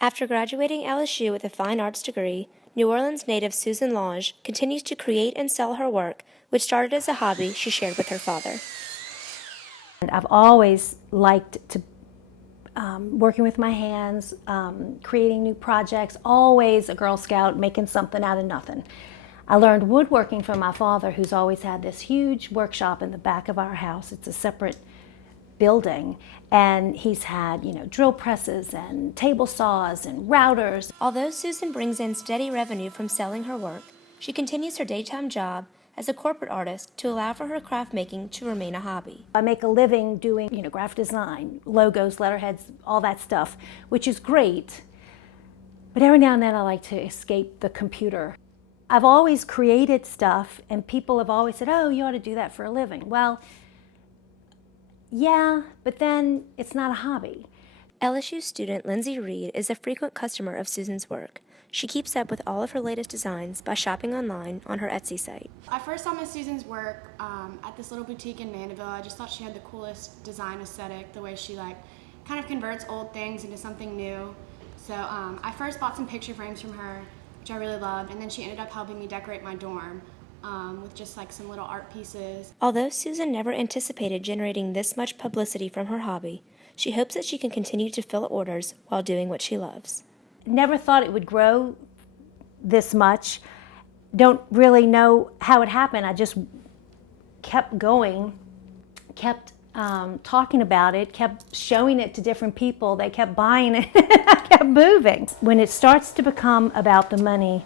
After graduating LSU with a fine arts degree, New Orleans native Susan Lange continues to create and sell her work, which started as a hobby she shared with her father. And I've always liked to working with my hands, creating new projects, always a Girl Scout, making something out of nothing. I learned woodworking from my father, who's always had this huge workshop in the back of our house. It's a separate building, and he's had, drill presses and table saws and routers. Although Susan brings in steady revenue from selling her work, she continues her daytime job as a corporate artist to allow for her craft making to remain a hobby. I make a living doing, graphic design, logos, letterheads, all that stuff, which is great. But every now and then I like to escape the computer. I've always created stuff, and people have always said, oh, you ought to do that for a living. Well, yeah, but then it's not a hobby. LSU student Lindsay Reed is a frequent customer of Susan's work. She keeps up with all of her latest designs by shopping online on her Etsy site. I first saw Miss Susan's work at this little boutique in Mandeville. I just thought she had the coolest design aesthetic, the way she kind of converts old things into something new. So I first bought some picture frames from her, which I really loved, and then she ended up helping me decorate my dorm with just some little art pieces. Although Susan never anticipated generating this much publicity from her hobby, she hopes that she can continue to fill orders while doing what she loves. Never thought it would grow this much. Don't really know how it happened. I just kept going, kept talking about it, kept showing it to different people. They kept buying it. I kept moving. When it starts to become about the money,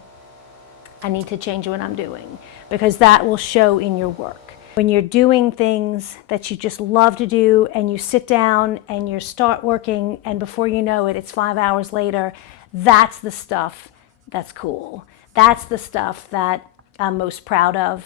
I need to change what I'm doing, because that will show in your work. When you're doing things that you just love to do, and you sit down and you start working, and before you know it, it's 5 hours later, that's the stuff that's cool. That's the stuff that I'm most proud of.